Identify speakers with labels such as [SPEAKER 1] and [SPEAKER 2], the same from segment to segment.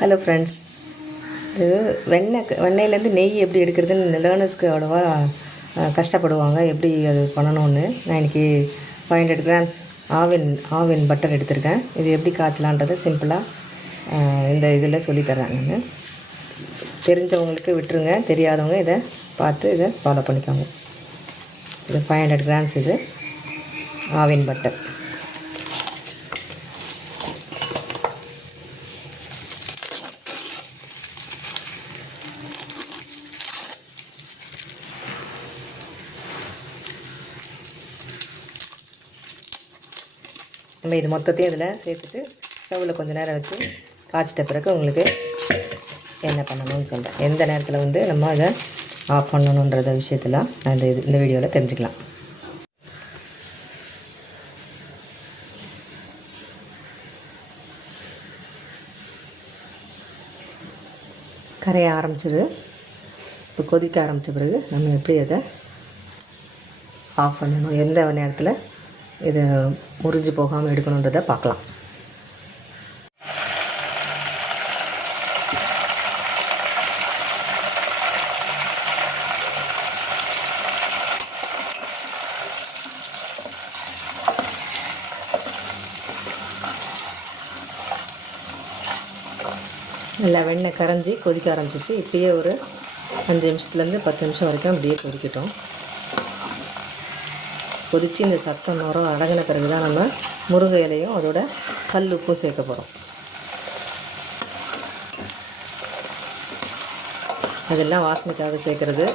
[SPEAKER 1] Hello friends இது வெண்ணெய் வெண்ணெயிலேருந்து நெய் எப்படி எடுக்கிறதுன்னு லேர்னர்ஸ்க்கு அவ்வளோவா கஷ்டப்படுவாங்க. எப்படி அது பண்ணணும்னு நான் இன்றைக்கி five hundred grams Aavin Aavin butter எடுத்திருக்கேன். இது எப்படி காய்ச்சலான்றத சிம்பிளாக இந்த இதில் சொல்லித்தரேன் நான். தெரிஞ்சவங்களுக்கு விட்டுருங்க. தெரியாதவங்க இதை பார்த்து இதை ஃபாலோ பண்ணிக்கோங்க. இது ஃபைவ் ஹண்ட்ரட் கிராம்ஸ் இது ஆவின் பட்டர் நம்ம இது மொத்தத்தையும் இதில் சேர்த்துட்டு ஸ்டவ்வில் கொஞ்சம் நேரம் வச்சு காய்ச்சிட்ட பிறகு உங்களுக்கு என்ன பண்ணணும்னு சொல்கிறேன். எந்த நேரத்தில் வந்து நம்ம அதை ஆஃப் பண்ணணுன்றத விஷயத்தில் நான் இது இந்த வீடியோவில் தெரிஞ்சுக்கலாம். கரைய ஆரம்பிச்சது. இப்போ கொதிக்க ஆரம்பித்த பிறகு நம்ம எப்படி அதை ஆஃப் பண்ணணும்? எந்த நேரத்தில் இதை முறிஞ்சு போகாமல் எடுக்கணுன்றதை பார்க்கலாம். நல்லா வெண்ணெய் கரைஞ்சி கொதிக்க ஆரம்பிச்சிச்சு. இப்படியே ஒரு அஞ்சு நிமிஷத்துலேருந்து பத்து நிமிஷம் வரைக்கும் அப்படியே கொதிக்கட்டும். கொதித்து இந்த சத்தம் நுரம் அடங்கின பிறகு தான் நம்ம முருங்கை இலையும் அதோட கல் உப்பும் சேர்க்க போகிறோம் அதெல்லாம் வாசனைக்காக சேர்க்குறது.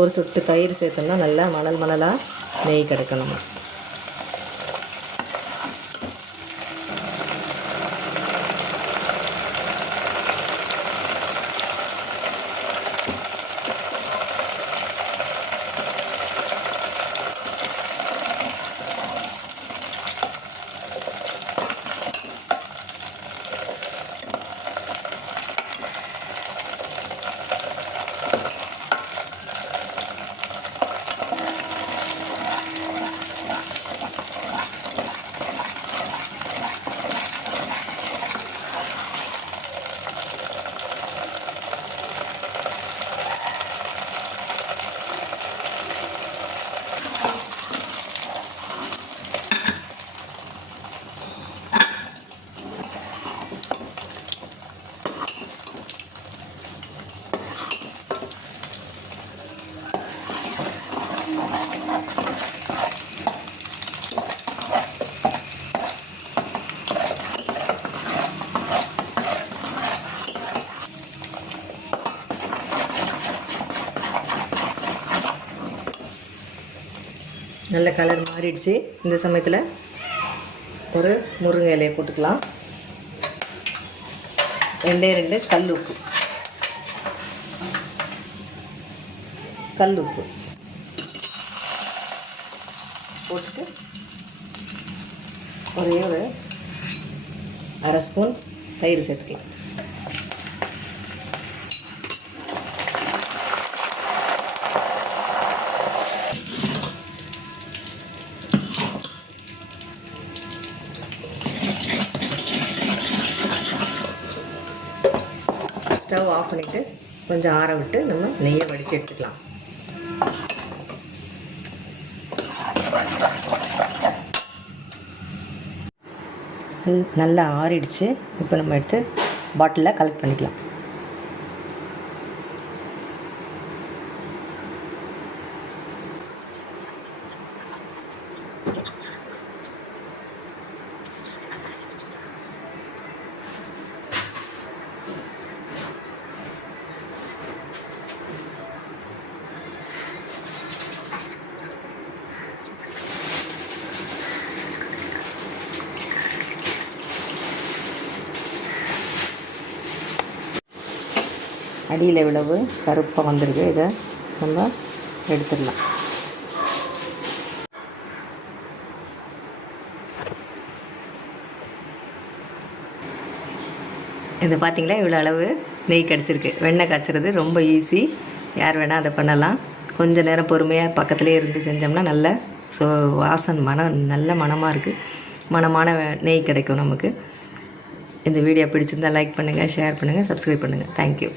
[SPEAKER 1] ஒரு சொட்டு தயிர் சேர்த்தோம்னா நல்லா மணல் மணலாக நெய் கிடைக்கும் நம்ம நல்ல கலர் மாறிடுச்சு. இந்த சமயத்தில் ஒரு முருங்கை இலையை போட்டுக்கலாம். ரெண்டே ரெண்டு கல் உப்பு. கல் உப்பு. போட்டுட்டு ஒரே ஒரு அரை ஸ்பூன் தயிர் சேர்த்துக்கலாம். ஸ்டவ் ஆஃப் பண்ணிவிட்டு கொஞ்சம் ஆற விட்டு நம்ம நெய்யை வடித்து எடுத்துக்கலாம். நல்லா ஆறிடுச்சு. இப்போ நம்ம எடுத்து பாட்டிலில் கலெக்ட் பண்ணிக்கலாம். அடியில் இவ்வளவு கருப்பாக வந்திருக்கு இதை நம்ம எடுத்துடலாம். இது பார்த்திங்களா இவ்வளோ அளவு நெய் கிடச்சிருக்கு. வெண்ணெய் காய்ச்சறது ரொம்ப ஈஸி யார் வேணால் அதை பண்ணலாம். கொஞ்ச நேரம் பொறுமையாக பக்கத்துலேயே இருந்து செஞ்சோம்னா நல்ல ஸோ வாசன் மனம் நல்ல மனமாக இருக்குது மனமான நெய் கிடைக்கும் நமக்கு. இந்த வீடியோ பிடிச்சிருந்தா லைக் பண்ணுங்கள் ஷேர் பண்ணுங்கள் சப்ஸ்கிரைப் பண்ணுங்கள் தேங்க்யூ